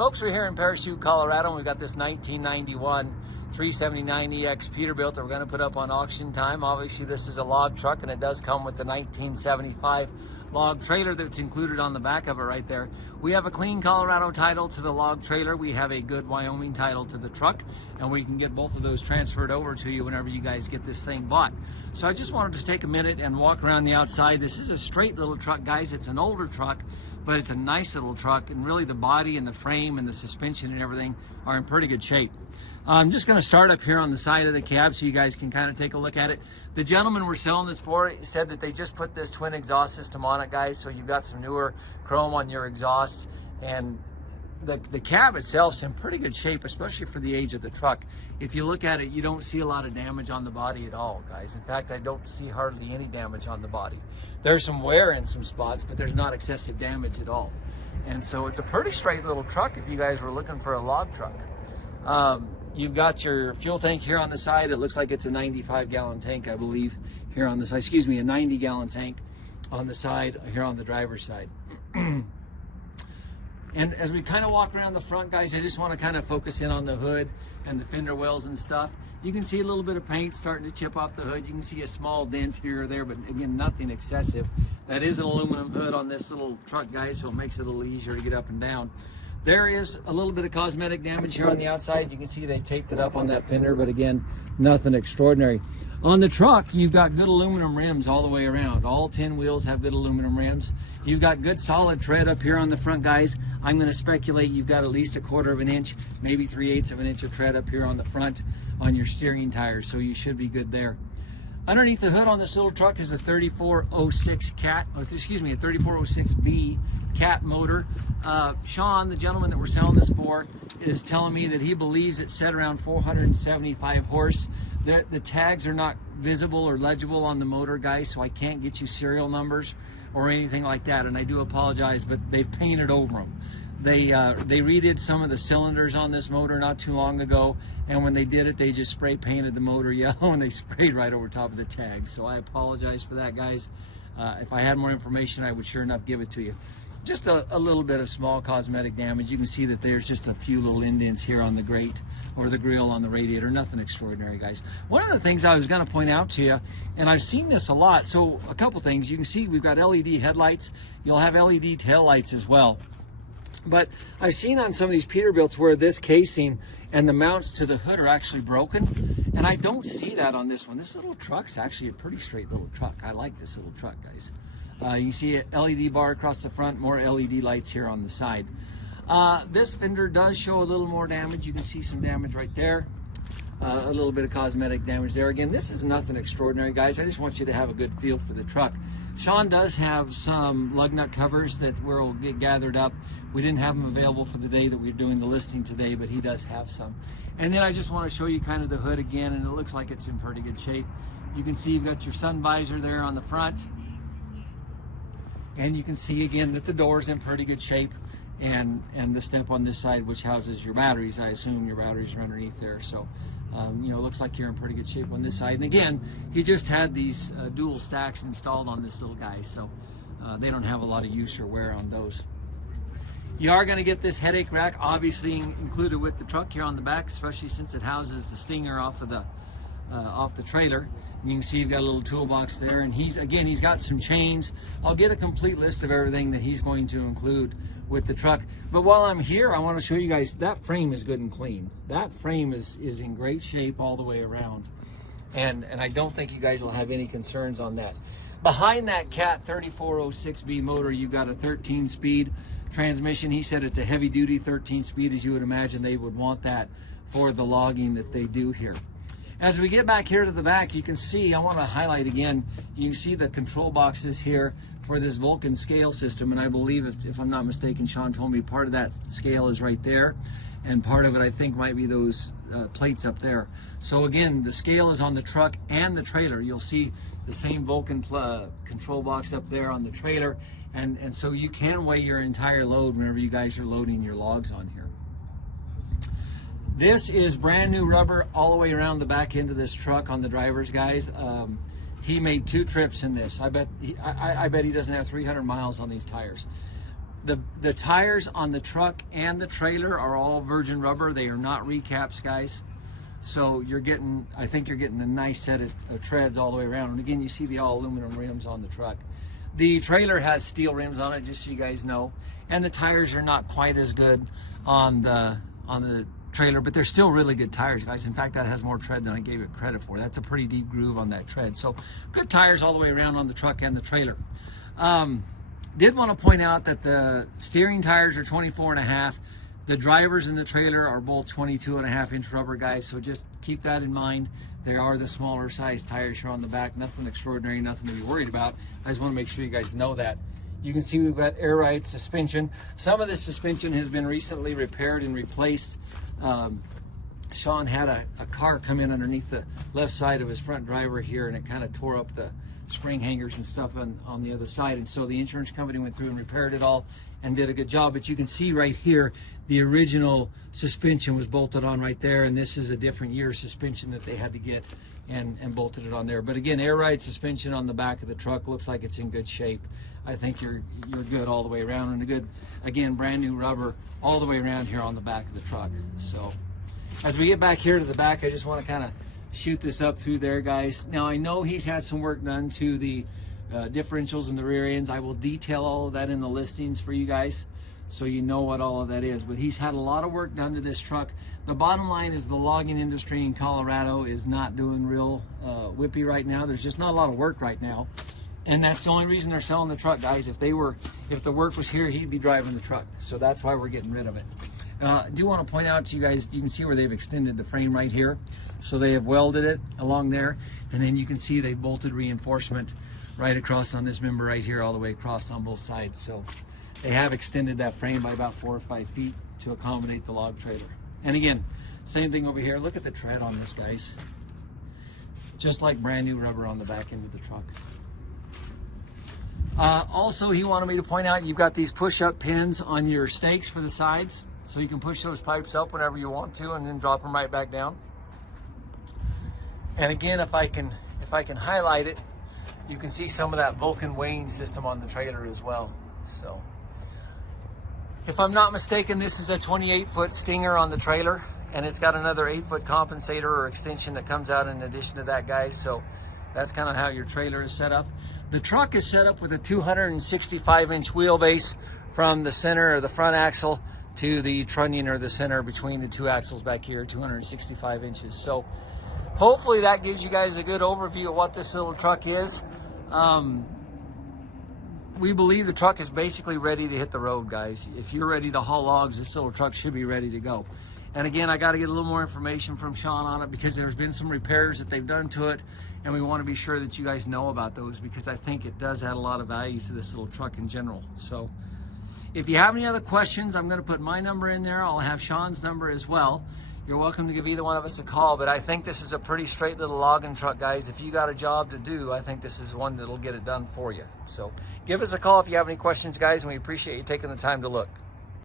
Folks, we're here in Parachute, Colorado, and we've got this 1991 379EX Peterbilt that we're going to put up on auction time. Obviously, this is a log truck, and it does come with the 1975 log trailer that's included on the back of it right there. We have a clean Colorado title to the log trailer. We have a good Wyoming title to the truck, and we can get both of those transferred over to you whenever you guys get this thing bought. So I just wanted to take a minute and walk around the outside. This is a straight little truck, guys. It's an older truck, but it's a nice little truck, and really the body and the frame and the suspension and everything are in pretty good shape. I'm just going to start up here on the side of the cab so you guys can kind of take a look at it. The gentleman we're selling this for said that they just put this twin exhaust system on it, guys, so you've got some newer chrome on your exhaust, and the cab itself's in pretty good shape, especially for the age of the truck. If you look at it, you don't see a lot of damage on the body at all, guys. In fact, I don't see hardly any damage on the body. There's some wear in some spots, but there's not excessive damage at all. And so it's a pretty straight little truck if you guys were looking for a log truck. You've got your fuel tank here on the side. It looks like it's a 95-gallon tank, I believe, here on the side. Excuse me, a 90-gallon tank on the side here on the driver's side. And as we kind of walk around the front, guys, I just want to kind of focus in on the hood and the fender wells and stuff. You can see a little bit of paint starting to chip off the hood. You can see a small dent here or there, but again, nothing excessive. That is an aluminum hood on this little truck, guys, so it makes it a little easier to get up and down. There is a little bit of cosmetic damage here on the outside. You can see they taped it up on that fender, but again, nothing extraordinary. On the truck, you've got good aluminum rims all the way around. All 10 wheels have good aluminum rims. You've got good solid tread up here on the front, guys. I'm going to speculate you've got at least 1/4 of an inch, maybe 3/8 of an inch of tread up here on the front on your steering tires, so you should be good there. Underneath the hood on this little truck is a 3406 cat, excuse me, a 3406B cat motor. Sean, the gentleman that we're selling this for, is telling me that he believes it's set around 475 horse. The tags are not visible or legible on the motor, guys, so I can't get you serial numbers or anything like that, and I do apologize, but they've painted over them. They redid some of the cylinders on this motor not too long ago, and when they did it, they just spray painted the motor yellow and they sprayed right over top of the tag. So I apologize for that, guys. If I had more information, I would sure enough give it to you. Just a little bit of small cosmetic damage. You can see that there's just a few little indents here on the grate or the grill on the radiator. Nothing extraordinary, guys. One of the things I was going to point out to you, and I've seen this a lot, so a couple things. You can see we've got LED headlights. You'll have LED taillights as well. But I've seen on some of these Peterbilts where this casing and the mounts to the hood are actually broken, and I don't see that on this one. This little truck's actually a pretty straight little truck. I like this little truck, guys. You can see an LED bar across the front, more LED lights here on the side. This fender does show a little more damage. You can see some damage right there. A little bit of cosmetic damage there. Again, this is nothing extraordinary, guys. I just want you to have a good feel for the truck. Sean does have some lug nut covers that will get gathered up. We didn't have them available for the day that we're doing the listing today, but he does have some. And then I just want to show you kind of the hood again, and it looks like it's in pretty good shape. You can see you've got your sun visor there on the front. And you can see again that the door's in pretty good shape, and the step on this side, which houses your batteries. I assume your batteries are underneath there. So, you know, it looks like you're in pretty good shape on this side. And again, he just had these dual stacks installed on this little guy, so they don't have a lot of use or wear on those. You are going to get this headache rack, obviously included with the truck here on the back, especially since it houses the stinger off the trailer. And you can see you've got a little toolbox there, and he's got some chains. I'll get a complete list of everything that he's going to include with the truck. But while I'm here, I want to show you guys that frame is good and clean. That frame is in great shape all the way around, and I don't think you guys will have any concerns on that. Behind that Cat 3406B motor, you've got a 13-speed transmission. He said it's a heavy-duty 13-speed, as you would imagine they would want that for the logging that they do here. As we get back here to the back, you can see, I want to highlight again, you can see the control boxes here for this Vulcan scale system, and I believe, if I'm not mistaken, Sean told me part of that scale is right there, and part of it I think might be those plates up there. So again, the scale is on the truck and the trailer. You'll see the same Vulcan control box up there on the trailer, and so you can weigh your entire load whenever you guys are loading your logs on here. This is brand new rubber all the way around the back end of this truck on the drivers, guys. He made 2 trips in this. I bet he doesn't have 300 miles on these tires. The tires on the truck and the trailer are all virgin rubber. They are not recaps, guys. So you're getting, I think you're getting a nice set of treads all the way around. And again, you see the all aluminum rims on the truck. The trailer has steel rims on it, just so you guys know. And the tires are not quite as good on the trailer, but they're still really good tires, guys. In fact, that has more tread than I gave it credit for. That's a pretty deep groove on that tread. So good tires all the way around on the truck and the trailer. Did want to point out that the steering tires are 24.5. The drivers in the trailer are both 22.5-inch rubber, guys. So just keep that in mind. They are the smaller size tires here on the back. Nothing extraordinary, nothing to be worried about. I just want to make sure you guys know that. You can see we've got air ride suspension. Some of this suspension has been recently repaired and replaced. Sean had a car come in underneath the left side of his front driver here, and it kind of tore up the spring hangers and stuff on the other side. And so the insurance company went through and repaired it all and did a good job. But you can see right here, the original suspension was bolted on right there, and this is a different year suspension that they had to get and bolted it on there. But again, air ride suspension on the back of the truck looks like it's in good shape. I think you're good all the way around, and a good, again, brand new rubber all the way around here on the back of the truck. So as we get back here to the back, I just want to kind of shoot this up through there, guys. Now I know he's had some work done to the differentials and the rear ends. I will detail all of that in the listings for you guys, so you know what all of that is. But he's had a lot of work done to this truck. The bottom line is the logging industry in Colorado is not doing real whippy right now. There's just not a lot of work right now, and that's the only reason they're selling the truck, guys. If the work was here, he'd be driving the truck. So that's why we're getting rid of it. I do want to point out to you guys, you can see where they've extended the frame right here. So they have welded it along there, and then you can see they bolted reinforcement right across on this member right here, all the way across on both sides. So they have extended that frame by about 4 or 5 feet to accommodate the log trailer. And again, same thing over here. Look at the tread on this, guys. Just like brand new rubber on the back end of the truck. Also, he wanted me to point out, you've got these push-up pins on your stakes for the sides, so you can push those pipes up whenever you want to and then drop them right back down. And again, if I can highlight it, you can see some of that Vulcan weighing system on the trailer as well. So if I'm not mistaken, this is a 28-foot stinger on the trailer, and it's got another 8-foot compensator or extension that comes out in addition to that, guys. So that's kind of how your trailer is set up. The truck is set up with a 265-inch wheelbase from the center or the front axle to the trunnion or the center between the two axles back here, 265 inches. So hopefully that gives you guys a good overview of what this little truck is. We believe the truck is basically ready to hit the road, guys. If you're ready to haul logs, this little truck should be ready to go. And again, I got to get a little more information from Sean on it, because there's been some repairs that they've done to it, and we want to be sure that you guys know about those, because I think it does add a lot of value to this little truck in general. So if you have any other questions, I'm going to put my number in there. I'll have Sean's number as well. You're welcome to give either one of us a call, but I think this is a pretty straight little logging truck, guys. If you got a job to do, I think this is one that'll get it done for you. So give us a call if you have any questions, guys, and we appreciate you taking the time to look.